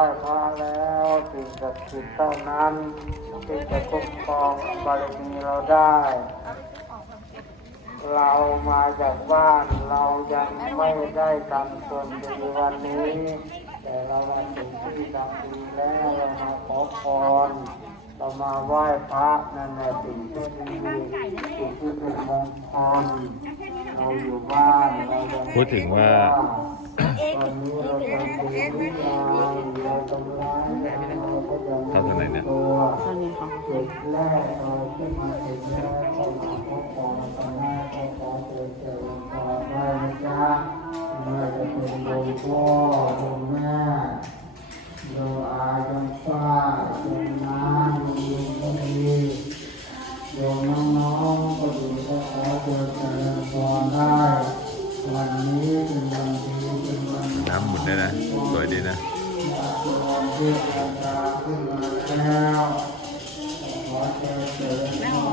ได้พระแล้วสิ่งศักดิ์สิทธิ์เท่านั้นที่จะคุ้มครองบารมีเราได้ เรามาจากบ้านเรายังไม่ได้ทำส่วนดีวันนี้ แต่เรามาถึงที่ทำดีแล้วเรามาขอพรเรามาไหว้พระนั่นแหละสิ่งที่ดีสิ่งที่เป็นมงคลเราอยู่บ้านเรายังพูดถึงว่าวันนี้เราทำดีหรือยัง แรกเราขึ้นมาถึงแล้วก็มาพบปะกันหน้าก็ขอเจอเจอขอได้นะจ๊ะไม่ว่าจะเป็นโยมพ่อโยมแม่โยมอาโยมป้าโยมน้าโยมลุงก็ดีโยมน้องๆก็ดีก็ขอเจอเจอพรได้วันนี้เป็นวันดีเป็นวันน้ำหมุนได้นะสวยดีนะ Não.